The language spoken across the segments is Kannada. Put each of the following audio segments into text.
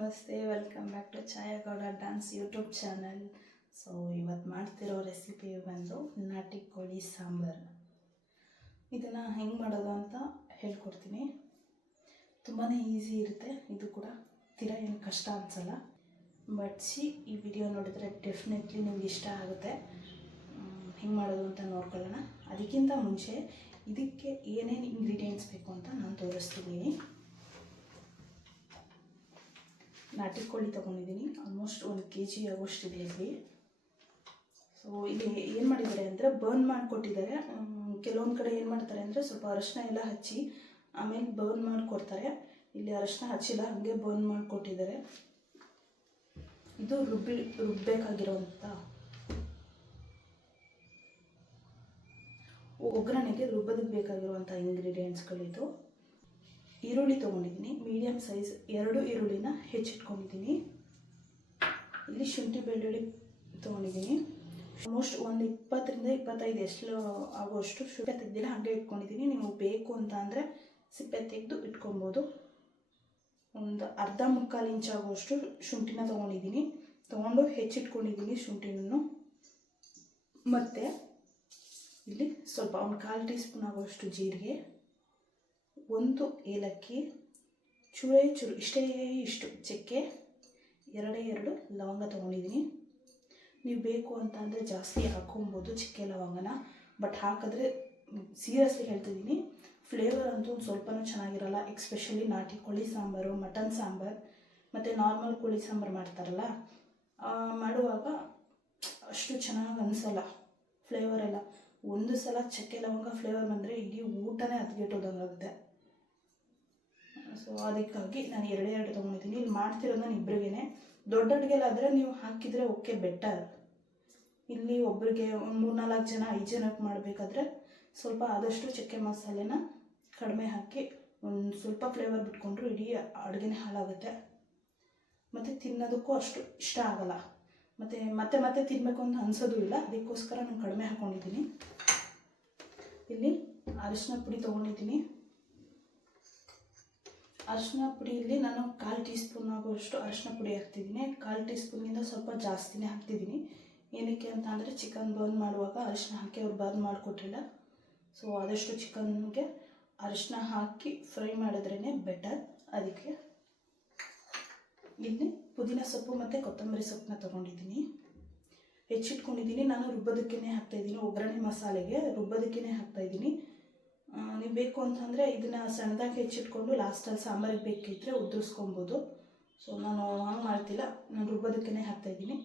ನಮಸ್ತೆ, welcome back to Chhaya Gowda dance YouTube channel. So ಇವತ್ತು ಮಾಡ್ತಿರೋ ರೆಸಿಪಿ ಬಂದು ನಾಟಿ ಕೋಳಿ ಸಾಂಬಾರು. ಇದನ್ನು ಹೆಂಗೆ ಮಾಡೋದು ಅಂತ ಹೇಳ್ಕೊಡ್ತೀನಿ. ತುಂಬಾ ಈಸಿ ಇರುತ್ತೆ, ಇದು ಕೂಡ ತೀರಾ ಏನು ಕಷ್ಟ ಅನಿಸಲ್ಲ. ಬಟ್ಸಿ ಈ ವಿಡಿಯೋ ನೋಡಿದರೆ ಡೆಫಿನೆಟ್ಲಿ ನಿಮ್ಗೆ ಇಷ್ಟ ಆಗುತ್ತೆ. ಹೆಂಗೆ ಮಾಡೋದು ಅಂತ ನೋಡ್ಕೊಳ್ಳೋಣ. ಅದಕ್ಕಿಂತ ಮುಂಚೆ ಇದಕ್ಕೆ ಏನೇನು ಇಂಗ್ರೀಡಿಯೆಂಟ್ಸ್ ಬೇಕು ಅಂತ ನಾನು ತೋರಿಸ್ತಿದ್ದೀನಿ. ನಾಟಿ ಕೋಳಿ ತೊಗೊಂಡಿದ್ದೀನಿ, ಆಲ್ಮೋಸ್ಟ್ 1 kg ಆಗೋಷ್ಟಿದೆ ಇಲ್ಲಿ. ಸೊ ಇಲ್ಲಿ ಏನು ಮಾಡಿದ್ದಾರೆ ಅಂದರೆ ಬರ್ನ್ ಮಾಡಿಕೊಟ್ಟಿದ್ದಾರೆ. ಕೆಲವೊಂದು ಕಡೆ ಏನು ಮಾಡ್ತಾರೆ ಅಂದರೆ ಸ್ವಲ್ಪ ಅರಶಿನ ಎಲ್ಲ ಹಚ್ಚಿ ಆಮೇಲೆ ಬರ್ನ್ ಮಾಡಿಕೊಡ್ತಾರೆ. ಇಲ್ಲಿ ಅರಶಿನ ಹಚ್ಚಿಲ್ಲ, ಹಾಗೆ ಬರ್ನ್ ಮಾಡಿಕೊಟ್ಟಿದ್ದಾರೆ. ಇದು ರುಬ್ಬಬೇಕಾಗಿರೋಂಥ ಒಗ್ಗರಣೆಗೆ ರುಬ್ಬೋದಕ್ಕೆ ಬೇಕಾಗಿರುವಂಥ ಇಂಗ್ರೀಡಿಯೆಂಟ್ಸ್ಗಳಿದು. ಈರುಳ್ಳಿ ತೊಗೊಂಡಿದ್ದೀನಿ, ಮೀಡಿಯಮ್ ಸೈಜ್ 2 ಈರುಳ್ಳಿನ ಹೆಚ್ಚಿಟ್ಕೊಂಡಿದ್ದೀನಿ. ಇಲ್ಲಿ ಶುಂಠಿ ಬೆಳ್ಳುಳ್ಳಿ ತೊಗೊಂಡಿದ್ದೀನಿ. ಆಲ್ಮೋಸ್ಟ್ ಒಂದು 20ರಿಂದ 25 ಎಷ್ಟು ಆಗೋಷ್ಟು ಸಿಪ್ಪೆ ತೆಗೆದಿಲ್ಲ, ಹಾಗೆ ಇಟ್ಕೊಂಡಿದ್ದೀನಿ. ನೀವು ಬೇಕು ಅಂತ ಅಂದರೆ ಸಿಪ್ಪೆ ತೆಗೆದು ಇಟ್ಕೊಬೋದು. ಒಂದು ಅರ್ಧ ಮುಕ್ಕಾಲು ಇಂಚ್ ಆಗೋಷ್ಟು ಶುಂಠಿನ ತೊಗೊಂಡಿದ್ದೀನಿ. ತೊಗೊಂಡು ಹೆಚ್ಚಿಟ್ಕೊಂಡಿದ್ದೀನಿ ಶುಂಠಿನೂ. ಮತ್ತು ಇಲ್ಲಿ ಸ್ವಲ್ಪ ಒಂದು 1/4 ಟೀ ಸ್ಪೂನ್ ಆಗೋಷ್ಟು ಜೀರಿಗೆ, 1 ಏಲಕ್ಕಿ, ಇಷ್ಟು ಚಕ್ಕೆ, 2 ಲವಂಗ ತೊಗೊಂಡಿದ್ದೀನಿ. ನೀವು ಬೇಕು ಅಂತ ಅಂದರೆ ಜಾಸ್ತಿ ಹಾಕ್ಕೊಬೋದು ಚಕ್ಕೆ ಲವಂಗನ. ಬಟ್ ಹಾಕಿದ್ರೆ ಸೀರಿಯಸ್ಲಿ ಹೇಳ್ತಿದ್ದೀನಿ, ಫ್ಲೇವರ್ ಅಂತೂ ಒಂದು ಸ್ವಲ್ಪನೂ ಚೆನ್ನಾಗಿರಲ್ಲ. ಎಕ್ಸ್ಪೆಷಲಿ ನಾಟಿ ಕೋಳಿ ಸಾಂಬಾರು, ಮಟನ್ ಸಾಂಬಾರು ಮತ್ತು ನಾರ್ಮಲ್ ಕೋಳಿ ಸಾಂಬಾರು ಮಾಡ್ತಾರಲ್ಲ, ಮಾಡುವಾಗ ಅಷ್ಟು ಚೆನ್ನಾಗಿ ಅನಿಸಲ್ಲ ಫ್ಲೇವರ್ ಎಲ್ಲ. ಒಂದು ಸಲ ಚಕ್ಕೆ ಲವಂಗ ಫ್ಲೇವರ್ ಬಂದರೆ ಇಡೀ ಊಟನೇ ಹತ್ಗೆಟ್ಟೋದಂಗಾಗುತ್ತೆ. ಸೊ ಅದಕ್ಕಾಗಿ ನಾನು 2 ತೊಗೊಂಡಿದ್ದೀನಿ. ಇಲ್ಲಿ ಮಾಡ್ತಿರೋದು ನಾನು ಇಬ್ಬರಿಗೇ. ದೊಡ್ಡ ಅಡುಗೆಲಾದರೆ ನೀವು ಹಾಕಿದರೆ ಓಕೆ, ಬೆಟರ್. ಇಲ್ಲಿ ಒಬ್ಬರಿಗೆ ಒಂದು 3-4 ಜನ 5 ಜನಕ್ಕೆ ಮಾಡಬೇಕಾದ್ರೆ ಸ್ವಲ್ಪ ಆದಷ್ಟು ಚಕ್ಕೆ ಮಸಾಲೆನ ಕಡಿಮೆ ಹಾಕಿ ಒಂದು ಸ್ವಲ್ಪ ಫ್ಲೇವರ್ ಬಿಟ್ಕೊಂಡ್ರು ಇಡೀ ಅಡುಗೆನೇ ಹಾಳಾಗುತ್ತೆ. ಮತ್ತು ತಿನ್ನೋದಕ್ಕೂ ಅಷ್ಟು ಇಷ್ಟ ಆಗಲ್ಲ. ಮತ್ತೆ ಮತ್ತೆ ತಿನ್ನಬೇಕು ಅಂತ ಅನಿಸೋದು ಇಲ್ಲ. ಅದಕ್ಕೋಸ್ಕರ ನಾನು ಕಡಿಮೆ ಹಾಕ್ಕೊಂಡಿದ್ದೀನಿ. ಇಲ್ಲಿ ಅರಿಶಿನ ಪುಡಿ ತೊಗೊಂಡಿದ್ದೀನಿ. ಅರಿಶಿನ ಪುಡಿಯಲ್ಲಿ ನಾನು 1/4 ಟೀ ಸ್ಪೂನ್ ಆಗೋಷ್ಟು ಅರಿಶಿನ ಪುಡಿ ಹಾಕ್ತಿದ್ದೀನಿ. 1/4 ಟೀ ಸ್ಪೂನ್ಗಿಂತ ಸ್ವಲ್ಪ ಜಾಸ್ತಿನೇ ಹಾಕ್ತಿದ್ದೀನಿ. ಏನಕ್ಕೆ ಅಂತ ಅಂದರೆ ಚಿಕನ್ ಬರ್ನ್ ಮಾಡುವಾಗ ಅರಿಶಿನ ಹಾಕಿ ಅವ್ರು ಬರ್ನ್ ಮಾಡಿಕೊಟ್ಟಿಲ್ಲ. ಸೊ ಆದಷ್ಟು ಚಿಕನ್ಗೆ ಅರಿಶಿನ ಹಾಕಿ ಫ್ರೈ ಮಾಡಿದ್ರೇ ಬೆಟರ್. ಅದಕ್ಕೆ ಇಲ್ಲಿ ಪುದೀನ ಸೊಪ್ಪು ಮತ್ತು ಕೊತ್ತಂಬರಿ ಸೊಪ್ಪನ್ನ ತೊಗೊಂಡಿದ್ದೀನಿ, ಹೆಚ್ಚಿಟ್ಕೊಂಡಿದ್ದೀನಿ. ನಾನು ರುಬ್ಬೋದಕ್ಕೇ ಹಾಕ್ತಾಯಿದ್ದೀನಿ, ಒಗ್ಗರಣೆ ಮಸಾಲೆಗೆ ರುಬ್ಬೋದಕ್ಕೇ ಹಾಕ್ತಾಯಿದ್ದೀನಿ. ನೀವು ಬೇಕು ಅಂತಂದರೆ ಇದನ್ನು ಸಣ್ಣದಾಗಿ ಹೆಚ್ಚಿಟ್ಕೊಂಡು ಲಾಸ್ಟಲ್ಲಿ ಸಾಂಬಾರಿಗೆ ಬೇಕಿದ್ದರೆ ಉದುರಿಸ್ಕೊಬೋದು. ಸೊ ನಾನು ಹಂಗೆ ಮಾಡ್ತಿಲ್ಲ, ನಾನು ರುಬ್ಬೋದಕ್ಕೇ ಹಾಕ್ತಾಯಿದ್ದೀನಿ.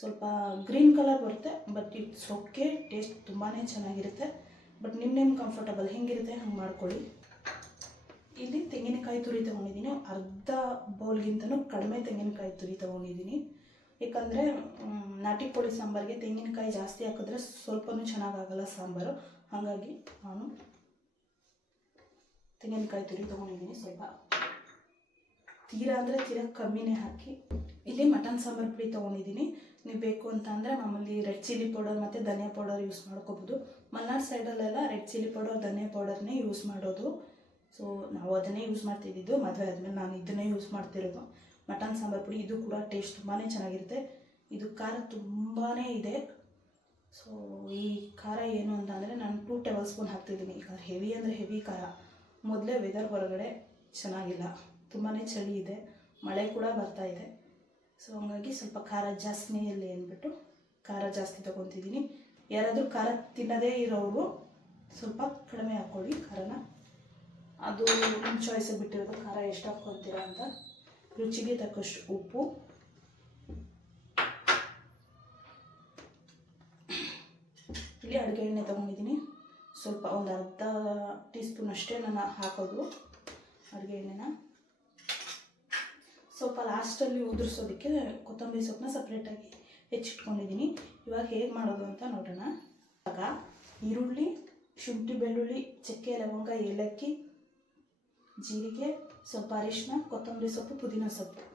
ಸ್ವಲ್ಪ ಗ್ರೀನ್ ಕಲರ್ ಬರುತ್ತೆ, ಬಟ್ ಇಟ್ಸ್ ಓಕೆ, ಟೇಸ್ಟ್ ತುಂಬಾ ಚೆನ್ನಾಗಿರುತ್ತೆ. ಬಟ್ ನಿಮ್ಮ ಕಂಫರ್ಟಬಲ್ ಹೆಂಗಿರುತ್ತೆ ಹಂಗೆ ಮಾಡ್ಕೊಳ್ಳಿ. ಇಲ್ಲಿ ತೆಂಗಿನಕಾಯಿ ತುರಿ ತೊಗೊಂಡಿದ್ದೀನಿ. ಅರ್ಧ ಬೌಲ್ಗಿಂತಲೂ ಕಡಿಮೆ ತೆಂಗಿನಕಾಯಿ ತುರಿ ತೊಗೊಂಡಿದ್ದೀನಿ. ಏಕೆಂದರೆ ನಾಟಿ ಕೋಳಿ ಸಾಂಬಾರಿಗೆ ತೆಂಗಿನಕಾಯಿ ಜಾಸ್ತಿ ಹಾಕಿದ್ರೆ ಸ್ವಲ್ಪನೂ ಚೆನ್ನಾಗಾಗಲ್ಲ ಸಾಂಬಾರು. ಹಾಗಾಗಿ ನಾನು ತೆಂಗಿನಕಾಯಿ ತುರಿ ತೊಗೊಂಡಿದ್ದೀನಿ. ಸ್ವಲ್ಪ ತೀರಾ ಕಮ್ಮಿನೇ ಹಾಕಿ. ಇಲ್ಲಿ ಮಟನ್ ಸಾಂಬಾರು ಪುಡಿ ತೊಗೊಂಡಿದ್ದೀನಿ. ನೀವು ಬೇಕು ಅಂತ ಅಂದರೆ ಮಾಮೂಲಿ ರೆಡ್ ಚಿಲ್ಲಿ ಪೌಡರ್ ಮತ್ತು ಧನಿಯಾ ಪೌಡರ್ ಯೂಸ್ ಮಾಡ್ಕೋಬೋದು. ಮಲೆನಾಡು ಸೈಡಲ್ಲೆಲ್ಲ ರೆಡ್ ಚಿಲ್ಲಿ ಪೌಡರ್ ಧನಿಯಾ ಪೌಡರ್ನೇ ಯೂಸ್ ಮಾಡೋದು. ಸೊ ನಾವು ಅದನ್ನೇ ಯೂಸ್ ಮಾಡ್ತಿದ್ದಿದ್ದು. ಮದುವೆ ಆದಮೇಲೆ ನಾನು ಇದನ್ನೇ ಯೂಸ್ ಮಾಡ್ತಿರೋದು. ಮಟನ್ ಸಾಂಬಾರು ಪುಡಿ ಇದು ಕೂಡ ಟೇಸ್ಟ್ ತುಂಬಾ ಚೆನ್ನಾಗಿರುತ್ತೆ. ಇದು ಖಾರ ತುಂಬಾ ಇದೆ. ಸೊ ಈ ಖಾರ ಏನು ಅಂತ ಅಂದರೆ ನಾನು 2 ಟೇಬಲ್ ಸ್ಪೂನ್ ಹಾಕ್ತಿದ್ದೀನಿ. ಈಗ ಹೆವಿ ಅಂದರೆ ಹೆವಿ ಖಾರ. ಮೊದಲೇ ವೆದರ್ ಹೊರಗಡೆ ಚೆನ್ನಾಗಿಲ್ಲ, ತುಂಬಾ ಚಳಿ ಇದೆ, ಮಳೆ ಕೂಡ ಬರ್ತಾ ಇದೆ. ಸೊ ಹಂಗಾಗಿ ಸ್ವಲ್ಪ ಖಾರ ಜಾಸ್ತಿನೇ ಇರಲಿ ಅಂದ್ಬಿಟ್ಟು ಖಾರ ಜಾಸ್ತಿ ತೊಗೊತಿದ್ದೀನಿ. ಯಾರಾದರೂ ಖಾರ ತಿನ್ನೋದೇ ಇರೋರು ಸ್ವಲ್ಪ ಕಡಿಮೆ ಹಾಕ್ಕೊಳ್ಳಿ ಖಾರನ. ಅದು ನಿಮ್ಮ ಚಾಯ್ಸಿಗೆ ಬಿಟ್ಟಿರೋದು, ಖಾರ ಎಷ್ಟು ಹಾಕ್ಕೊತೀರಾ ಅಂತ. ರುಚಿಗೆ ತಕ್ಕಷ್ಟು ಉಪ್ಪು, ಇಲ್ಲಿ ಅಡುಗೆ ಎಣ್ಣೆ ತೊಗೊಂಡಿದ್ದೀನಿ. ಸ್ವಲ್ಪ ಒಂದು ಅರ್ಧ ಟೀ ಸ್ಪೂನ್ ಅಷ್ಟೇ ನಾನು ಹಾಕೋದು ಅಡುಗೆ ಎಣ್ಣೆನ. ಸ್ವಲ್ಪ ಲಾಸ್ಟಲ್ಲಿ ಉದುರಿಸೋದಕ್ಕೆ ಕೊತ್ತಂಬರಿ ಸೊಪ್ಪನ್ನ ಸಪ್ರೇಟಾಗಿ ಹೆಚ್ಚಿಟ್ಕೊಂಡಿದ್ದೀನಿ. ಇವಾಗ ಹೇಗೆ ಮಾಡೋದು ಅಂತ ನೋಡೋಣ. ಇವಾಗ ಈರುಳ್ಳಿ, ಶುಂಠಿ ಬೆಳ್ಳುಳ್ಳಿ, ಚಕ್ಕೆ ಲವಂಗ, ಏಲಕ್ಕಿ, ಜೀರಿಗೆ, ಸ್ವಲ್ಪ ಅರಿಶಿನ, ಕೊತ್ತಂಬರಿ ಸೊಪ್ಪು, ಪುದೀನ ಸೊಪ್ಪು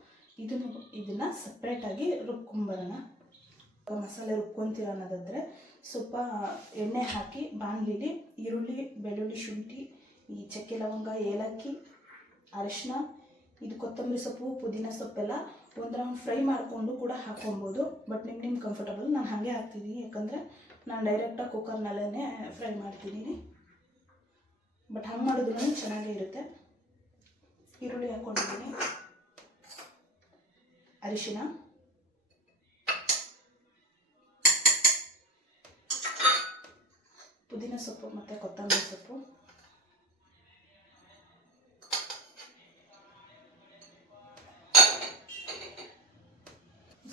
ಇದನ್ನು ಸಪ್ರೇಟಾಗಿ ರುಬ್ಕೊಂಬರೋಣ. ಮಸಾಲೆ ರುಬ್ಕೊತೀರ ಅನ್ನೋದಾದರೆ ಸ್ವಲ್ಪ ಎಣ್ಣೆ ಹಾಕಿ ಬಾಣಲಿಲಿ ಈರುಳ್ಳಿ, ಬೆಳ್ಳುಳ್ಳಿ, ಶುಂಠಿ, ಈ ಚಕ್ಕೆ ಲವಂಗ, ಏಲಕ್ಕಿ, ಅರಿಶಿನ ಇದು ಕೊತ್ತಂಬರಿ ಸೊಪ್ಪು ಪುದೀನ ಸೊಪ್ಪೆಲ್ಲ ಒಂದು ರೌಂಡ್ ಫ್ರೈ ಮಾಡಿಕೊಂಡು ಕೂಡ ಹಾಕ್ಕೊಬೋದು. ಬಟ್ ನಿಮ್ಮ ಕಂಫರ್ಟಬಲ್. ನಾನು ಹಾಗೆ ಹಾಕ್ತಿದ್ದೀನಿ, ಯಾಕಂದರೆ ನಾನು ಡೈರೆಕ್ಟಾಗಿ ಕುಕ್ಕರ್ನಲ್ಲೇ ಫ್ರೈ ಮಾಡ್ತಿದ್ದೀನಿ. ಬಟ್ ಹಂಗೆ ಮಾಡೋದ್ರೂ ಚೆನ್ನಾಗೇ ಇರುತ್ತೆ. ಈರುಳ್ಳಿ ಹಾಕ್ಕೊಂಡಿದ್ದೀನಿ, ಅರಿಶಿನ, ಪುದೀನ ಸೊಪ್ಪು ಮತ್ತು ಕೊತ್ತಂಬರಿ ಸೊಪ್ಪು,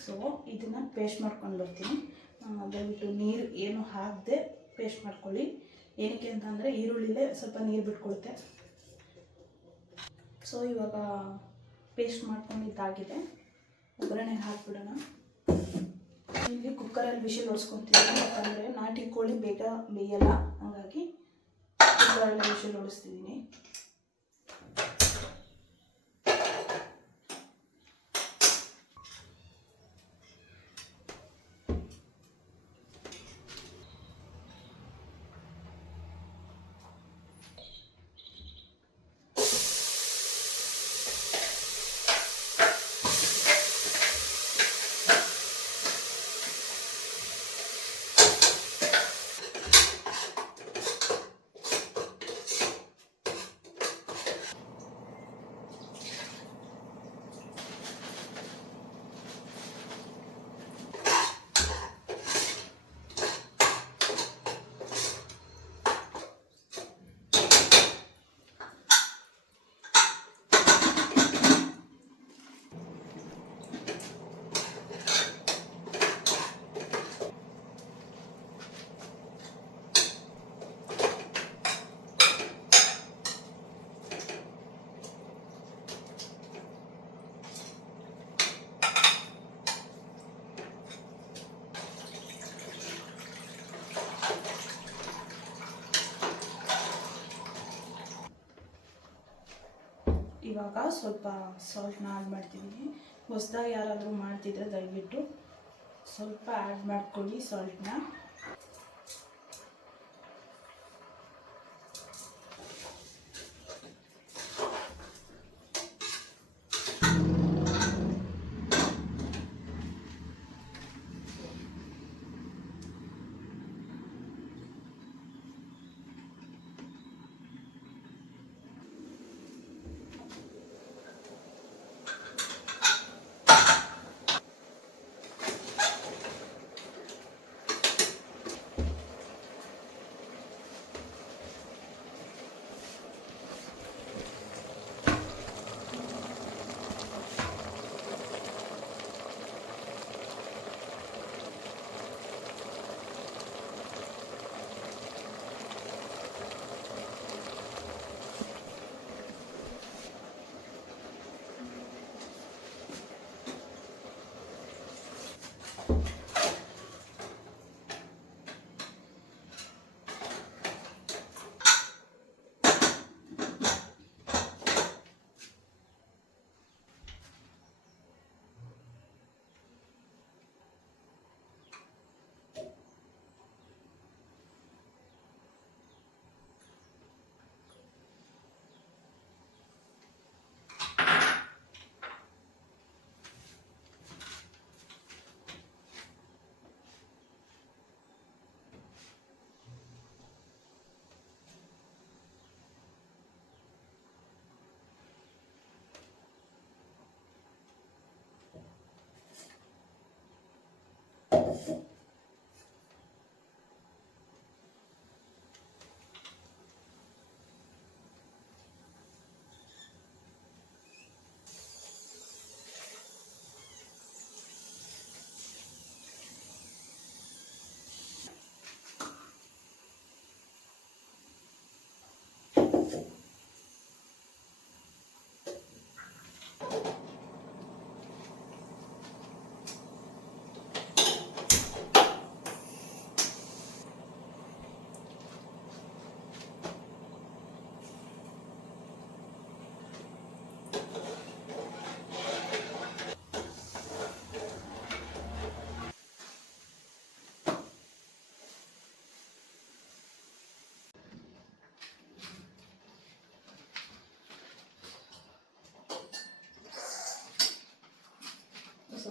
ಸೊ ಇದನ್ನು ಪೇಸ್ಟ್ ಮಾಡ್ಕೊಂಡು ಬರ್ತೀನಿ. ದಯವಿಟ್ಟು ನೀರು ಏನು ಹಾಕದೆ ಪೇಸ್ಟ್ ಮಾಡ್ಕೊಳ್ಳಿ. ಏನಕ್ಕೆ ಅಂತಂದರೆ ಈರುಳ್ಳಿಲೇ ಸ್ವಲ್ಪ ನೀರು ಬಿಟ್ಕೊಳುತ್ತೆ. ಸೊ ಇವಾಗ ಪೇಸ್ಟ್ ಮಾಡ್ಕೊಂಡಿದ್ದಾಗಿದೆ, ಒಗ್ಗರಣೆಗೆ ಹಾಕ್ಬಿಡೋಣ. ಇಲ್ಲಿ ಕುಕ್ಕರಲ್ಲಿ ವಿಷಲ್ ಹೊಡ್ಸ್ಕೊತೀನಿ, ಯಾಕಂದರೆ ನಾಟಿ ಕೋಳಿ ಬೇಗ ಬೇಯಲ್ಲ, ಹಾಗಾಗಿ ಕುಕ್ಕರಲ್ಲಿ ವಿಷಲ್ ಹೊಡಿಸ್ತಿದ್ದೀನಿ. ಇವಾಗ ಸ್ವಲ್ಪ ಸಾಲ್ಟ್ನ ಆ್ಯಡ್ ಮಾಡ್ತಿದ್ದೀನಿ. ಹೊಸದಾಗಿ ಯಾರಾದರೂ ಮಾಡ್ತಿದ್ರೆ ದಯವಿಟ್ಟು ಸ್ವಲ್ಪ ಆ್ಯಡ್ ಮಾಡ್ಕೊಳ್ಳಿ ಸಾಲ್ಟ್ನ.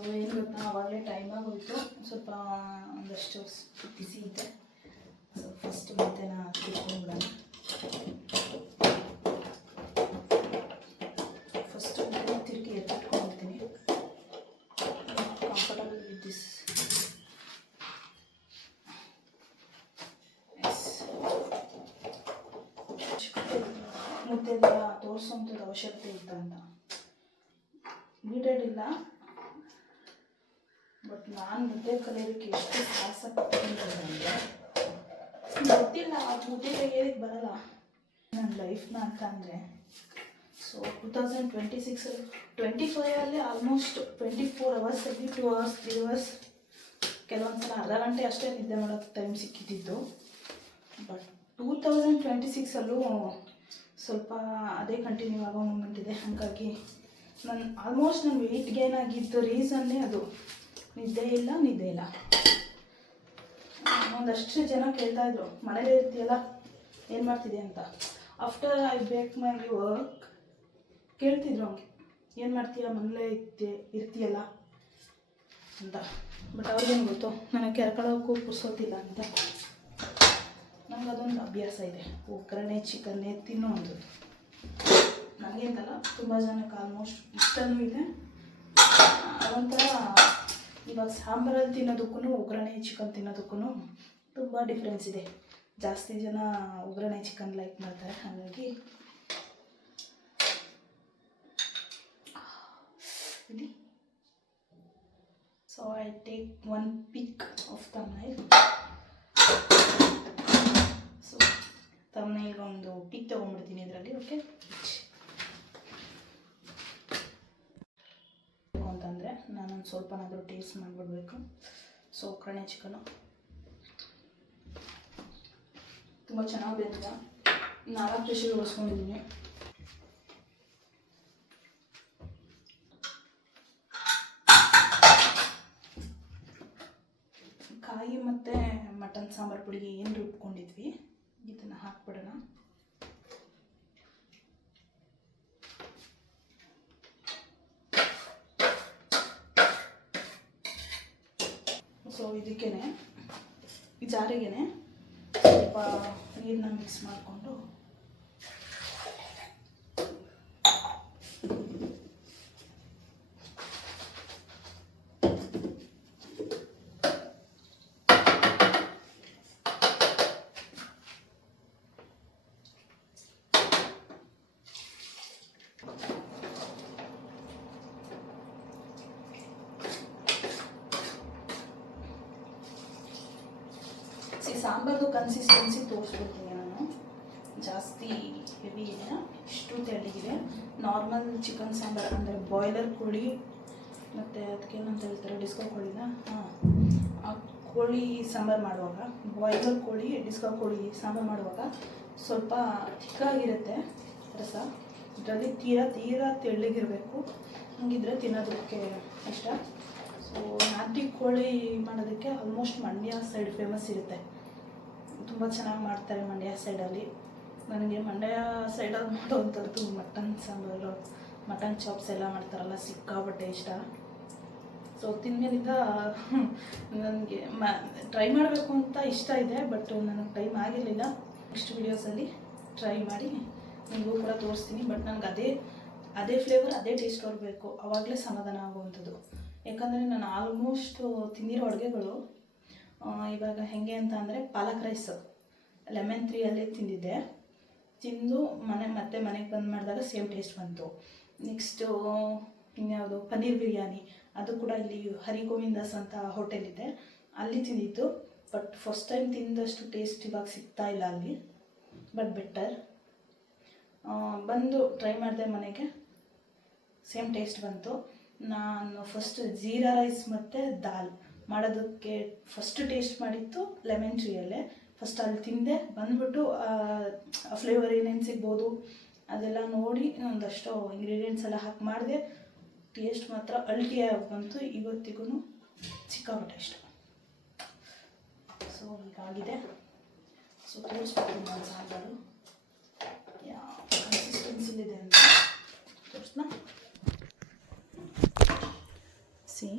ಏನು ಗೊತ್ತಾ, ಆವಾಗಲೇ ಟೈಮ್ ಆಗೋಯಿತು, ಸ್ವಲ್ಪ ಒಂದಷ್ಟು ಬಿಸಿ ಇದೆ. ಸೊ ಫಸ್ಟ್ ಮುದ್ದೆನ ತಿಳ್ಕೊಂಡ್ಬಿಡೋಣ. ಫಸ್ಟ್ ಮುದ್ದೆ ತಿರುಗಿ ಎತ್ತಿಟ್ಕೊಂಡಿರ್ತೀನಿ. Comfortable with this. ಮುದ್ದೆದೆಲ್ಲ ತೋರಿಸೋಂಥದ್ದು ಅವಶ್ಯಕತೆ ಇಲ್ಲ ಅಂತ ನೀಡೆಡ್ ಇಲ್ಲ. ಬಟ್ ನಾನು ಮುದ್ದೆ ಕಲಿಯೋದಕ್ಕೆ ಎಷ್ಟು ಸಾಹಸ ಪಟ್ಟಿದ್ದೀನಿ ಗೊತ್ತಿಲ್ಲ. ಆ ಮುದ್ದೆ ಕಲಿಯೋದಕ್ಕೆ ಬರಲ್ಲ ನನ್ನ ಲೈಫ್ನ ಅಂತ ಅಂದರೆ. ಸೊ 2026 25 ಆಲ್ಮೋಸ್ಟ್ 24 ಅವರ್ಸಲ್ಲಿ 2 ಅವರ್ಸ್ 3 ಅವರ್ಸ್ ಕೆಲವೊಂದು ಸಲ ಅರ್ಧ ಗಂಟೆ ಅಷ್ಟೇ ನಿದ್ದೆ ಮಾಡೋಕ್ಕೆ ಟೈಮ್ ಸಿಕ್ಕಿದ್ದು. ಬಟ್ 2026 ಸ್ವಲ್ಪ ಅದೇ ಕಂಟಿನ್ಯೂ ಆಗೋ ಮೂಮೆಂಟ್ ಇದೆ. ಹಾಗಾಗಿ ಆಲ್ಮೋಸ್ಟ್ ನನ್ನ ವೆಯ್ಟ್ ಗೇನ್ ಆಗಿದ್ದು ರೀಸನ್ನೇ ಅದು. ನಿದ್ದೆ ಇಲ್ಲ. ಒಂದಷ್ಟು ಜನ ಕೇಳ್ತಾಯಿದ್ರು, ಮನೇಲಿ ಇರ್ತೀಯಲ್ಲ ಏನು ಮಾಡ್ತಿದ್ದೆ ಅಂತ. After I break my work ಕೇಳ್ತಿದ್ರು ಹಂಗೆ, ಏನು ಮಾಡ್ತೀಯ ಮನೇಲೇ ಇರ್ತೀಯಲ್ಲ ಅಂತ. ಬಟ್ ಅವ್ರಿಗೇನು ಗೊತ್ತು, ನನಗೆ ಕೆರ್ಕೊಳ್ಳೋಕ್ಕೂ ಪುರ್ಸೋತಿಲ್ಲ ಅಂತ. ನನಗೆ ಅದೊಂದು ಅಭ್ಯಾಸ ಇದೆ, ಒಗ್ಗರಣೆ ಚಿಕನ್ನೇ ತಿನ್ನೋ ಒಂದು. ನನಗೇಂತಲ್ಲ, ತುಂಬ ಜನಕ್ಕೆ ಆಲ್ಮೋಸ್ಟ್ ಇಷ್ಟನೂ ಇದೆ. ಅದೊಂಥರ ಇವಾಗ ಸಾಂಬಾರಲ್ಲಿ ತಿನ್ನೋದಕ್ಕೂ ಒಗ್ಗರಣೆ ಚಿಕನ್ ತಿನ್ನೋದಕ್ಕೂ ತುಂಬ ಡಿಫ್ರೆನ್ಸ್ ಇದೆ. ಜಾಸ್ತಿ ಜನ ಒಗ್ಗರಣೆ ಚಿಕನ್ ಲೈಕ್ ಮಾಡ್ತಾರೆ. ಹಾಗಾಗಿ so I take one pick of thumbnail. So ಥಂಬ್ನೈಲ್ಗೆ ಒಂದು ಪಿಕ್ ತೊಗೊಂಡ್ಬಿಡ್ತೀನಿ ಇದರಲ್ಲಿ. ಓಕೆ, ಅಂತಂದರೆ ನಾನೊಂದು ಸ್ವಲ್ಪನಾದರೂ ಟೇಸ್ಟ್ ಮಾಡಿಬಿಡ್ಬೇಕು. ಸೊ ಒಗ್ಗರಣೆ ಚಿಕನು ತುಂಬ ಚೆನ್ನಾಗಿ ಬೆಂದಿದೆ. 4 ವಿಷಲ್ ಉಳಿಸ್ಕೊಂಡಿದ್ದೀನಿ. ಕಾಯಿ ಮತ್ತು ಮಟನ್ ಸಾಂಬಾರು ಪುಡಿಗೆ ಏನು ರುಬ್ಕೊಂಡಿದ್ವಿ ಇದನ್ನು ಹಾಕ್ಬಿಡೋಣ. ಸೊ ಇದಕ್ಕೇ ಈ ಜಾರಿಗೇ ಸ್ವಲ್ಪ ನೀರನ್ನ ಮಿಕ್ಸ್ ಮಾಡಿಕೊಂಡು ಸಾಂಬಾರ್ದು ಕನ್ಸಿಸ್ಟೆನ್ಸಿ ತೋರಿಸ್ಬಿಡ್ತೀನಿ ನಾನು. ಜಾಸ್ತಿ ಹೆವಿ ಇಲ್ಲ, ಇಷ್ಟು ತೆಳ್ಳಗಿದೆ. ನಾರ್ಮಲ್ ಚಿಕನ್ ಸಾಂಬಾರು ಅಂದರೆ ಬಾಯ್ಲರ್ ಕೋಳಿ ಮತ್ತು ಅದಕ್ಕೇನಂತ ಹೇಳ್ತಾರೆ, ಡಿಸ್ಕೋ ಕೋಳಿನ. ಆ ಕೋಳಿ ಸಾಂಬಾರು ಮಾಡುವಾಗ, ಬಾಯ್ಲರ್ ಕೋಳಿ ಡಿಸ್ಕೋ ಕೋಳಿ ಸಾಂಬಾರು ಮಾಡುವಾಗ ಸ್ವಲ್ಪ ಥಿಕ್ಕಾಗಿರುತ್ತೆ ರಸ. ಇದರಲ್ಲಿ ತೀರಾ ತೆಳ್ಳಗಿರಬೇಕು, ಹಂಗಿದ್ರೆ ತಿನ್ನೋದಕ್ಕೆ ಇಷ್ಟ. ಸೊ ನಾಟಿ ಕೋಳಿ ಮಾಡೋದಕ್ಕೆ ಆಲ್ಮೋಸ್ಟ್ ಮಂಡ್ಯ ಸೈಡ್ ಫೇಮಸ್ ಇರುತ್ತೆ, ತುಂಬ ಚೆನ್ನಾಗಿ ಮಾಡ್ತಾರೆ ಮಂಡ್ಯ ಸೈಡಲ್ಲಿ. ನನಗೆ ಮಂಡ್ಯ ಸೈಡಲ್ಲಿ ಮಾಡೋವಂಥದ್ದು ಮಟನ್ ಸಾಂಬಾರು, ಮಟನ್ ಚಾಪ್ಸ್ ಎಲ್ಲ ಮಾಡ್ತಾರಲ್ಲ, ಸಿಕ್ಕಾಪಟ್ಟೆ ಇಷ್ಟ. ಸೊ ತಿಂದ್ಮೇಲಿಂದ ನನಗೆ ಟ್ರೈ ಮಾಡಬೇಕು ಅಂತ ಇಷ್ಟ ಇದೆ. ಬಟ್ ನನಗೆ ಟೈಮ್ ಆಗಿರಲಿಲ್ಲ. ನೆಕ್ಸ್ಟ್ ವೀಡಿಯೋಸಲ್ಲಿ ಟ್ರೈ ಮಾಡಿ ನಿಮಗೂ ಕೂಡ ತೋರಿಸ್ತೀನಿ. ಬಟ್ ನನಗೆ ಅದೇ ಫ್ಲೇವರ್ ಅದೇ ಟೇಸ್ಟ್ ಬರಬೇಕು, ಆವಾಗಲೇ ಸಮಾಧಾನ ಆಗುವಂಥದ್ದು. ಯಾಕಂದರೆ ನಾನು ಆಲ್ಮೋಸ್ಟ್ ತಿಂದಿರೋ ಅಡುಗೆಗಳು ಇವಾಗ ಹೇಗೆ ಅಂತ ಅಂದರೆ, ಪಾಲಕ್ ರೈಸ್ ಲೆಮನ್ 3 ತಿಂದಿದ್ದೆ. ತಿಂದು ಮತ್ತೆ ಮನೆಗೆ ಬಂದು ಮಾಡಿದಾಗ ಸೇಮ್ ಟೇಸ್ಟ್ ಬಂತು. ನೆಕ್ಸ್ಟು ಇನ್ಯಾವುದು ಪನ್ನೀರ್ ಬಿರಿಯಾನಿ, ಅದು ಕೂಡ ಇಲ್ಲಿ ಹರಿಗೋವಿಂದಾಸ್ ಅಂತ ಹೋಟೆಲ್ ಇದೆ, ಅಲ್ಲಿ ತಿಂದಿದ್ದು. ಬಟ್ ಫಸ್ಟ್ ಟೈಮ್ ತಿಂದಷ್ಟು ಟೇಸ್ಟ್ ಇವಾಗ ಸಿಗ್ತಾ ಇಲ್ಲ ಅಲ್ಲಿ. But better. ಬಂದು ಟ್ರೈ ಮಾಡಿದೆ ಮನೆಗೆ, ಸೇಮ್ ಟೇಸ್ಟ್ ಬಂತು. ನಾನು ಫಸ್ಟ್ ಜೀರಾ ರೈಸ್ ಮತ್ತು ದಾಲ್ ಮಾಡೋದಕ್ಕೆ ಫಸ್ಟ್ ಟೇಸ್ಟ್ ಮಾಡಿತ್ತು ಲೆಮನ್ ಟ್ರೀಯಲ್ಲೇ. ಫಸ್ಟ್ ಅಲ್ಲಿ ತಿಂದೆ, ಬಂದುಬಿಟ್ಟು ಆ ಫ್ಲೇವರ್ ಏನೇನು ಸಿಗ್ಬೋದು ಅದೆಲ್ಲ ನೋಡಿ ಒಂದಷ್ಟು ಇಂಗ್ರೀಡಿಯೆಂಟ್ಸ್ ಎಲ್ಲ ಹಾಕಿ ಮಾಡಿದೆ. ಟೇಸ್ಟ್ ಮಾತ್ರ ಅಲ್ಟಿಯಾಗಿ ಬಂತು. ಇವತ್ತಿಗೂ ಸಿಕ್ಕಾಪಟ್ಟೆ ಇಷ್ಟ. ಸೊ ಹೀಗಾಗಿದೆ. ಸೊ ತೋರಿಸ್ಬೇಕು ನಾನು ಸಾಂಬಾರು ಯಾವ ಕನ್ಸಿಸ್ಟೆನ್ಸಿಲಿದೆ ಅಂತ ತೋರಿಸ್ನಾ. ಸಿ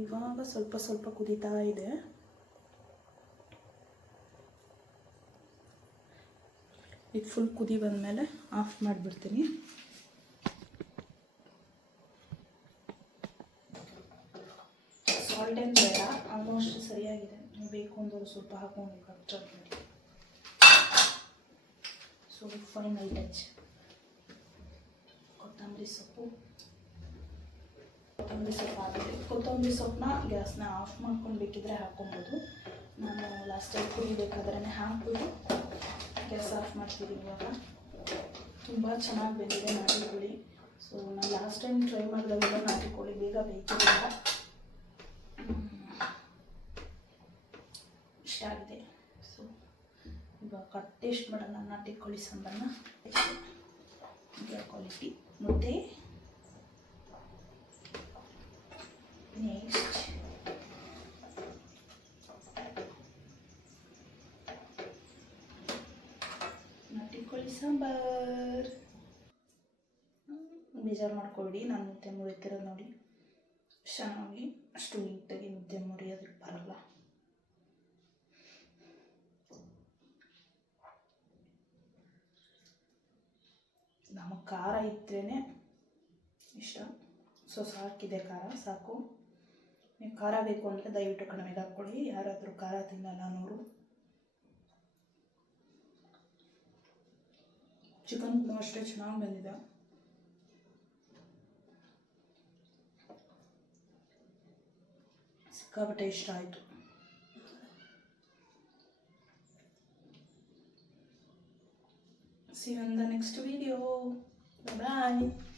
ಇವಾಗ ಸ್ವಲ್ಪ ಸ್ವಲ್ಪ ಕುದೀತಾ ಇದೆ. ಇದು ಫುಲ್ ಕುದಿ ಬಂದಮೇಲೆ ಆಫ್ ಮಾಡಿಬಿಡ್ತೀನಿ. ಸಾಲ್ಟ್ ಏನು ಬೇಡ, ಆಲ್ಮೋಸ್ಟ್ ಸರಿಯಾಗಿದೆ. ನೀವು ಬೇಕು ಅಂದವರು ಸ್ವಲ್ಪ ಹಾಕ್ಕೊಬೇಕಾಗ್ತದೆ ನೋಡಿ. ಸೊ ಫೈನಲ್ ಟಚ್ ಕೊತ್ತಂಬರಿ ಸೊಪ್ಪು ಆಗಿದೆ. ಕೊತ್ತಂಬರಿ ಸೊಪ್ಪನ್ನ ಗ್ಯಾಸ್ನ ಆಫ್ ಮಾಡ್ಕೊಂಡು ಬೇಕಿದ್ರೆ ಹಾಕ್ಕೊಬೋದು. ನಾನು ಲಾಸ್ಟ್ ಟೈಮ್ ಕುಡಿಬೇಕಾದ್ರೆ ಹಾಕ್ಬಿಟ್ಟು ಗ್ಯಾಸ್ ಆಫ್ ಮಾಡ್ತಿದ್ದೀನಿ. ಇವಾಗ ತುಂಬ ಚೆನ್ನಾಗಿ ಬಂದಿದೆ ನಾಟಿ ಕೋಳಿ. ಸೊ ನಾನು ಲಾಸ್ಟ್ ಟೈಮ್ ಟ್ರೈ ಮಾಡಿದಾಗೆಲ್ಲ ನಾಟಿ ಕೋಳಿ ಬೇಗ ಬೇಕಿರಲಿಲ್ಲ. ಇಷ್ಟ ಆಗಿದೆ. ಸೊ ಇವಾಗ ಟೇಸ್ಟ್ ಮಾಡೋಣ ನಾಟಿ ಕೋಳಿ ಸಾಂಬಾರನ್ನ. ಕ್ವಾಲಿಟಿ ಮುದ್ದೆ, ನೆಕ್ಸ್ಟ್ ನಾಟಿ ಕೋಳಿ ಸಾಂಬಾರ್. ಬೇಜಾರು ಮಾಡ್ಕೊಬೇಡಿ, ನಾನು ಮುದ್ದೆ ಮುರಿತಿರೋದು ನೋಡಿ. ಚೆನ್ನಾಗಿ ಅಷ್ಟು ನೀಟಾಗಿ ಮುದ್ದೆ ಮುರಿಯೋದಕ್ಕೆ ಬರಲ್ಲ. ನಮಗೆ ಖಾರ ಇದ್ರೇ ಇಷ್ಟ. ಸೊ ಸಾಕಿದೆ, ಖಾರ ಸಾಕು. ನೀವು ಖಾರ ಬೇಕು ಅಂದರೆ ದಯವಿಟ್ಟು ಕಡಿಮೆಗೆ ಹಾಕ್ಕೊಳ್ಳಿ. ಯಾರಾದರೂ ಖಾರ ತಿನ್ನಲ್ಲ ಅನ್ನೋರು. ಚಿಕನ್ ಕೂಡ ಅಷ್ಟೇ ಚೆನ್ನಾಗಿ ಬಂದಿದೆ. ಸಿಕ್ಕಾಪಟ್ಟೆ ಇಷ್ಟ ಆಯಿತು. See you in the next video. Bye bye.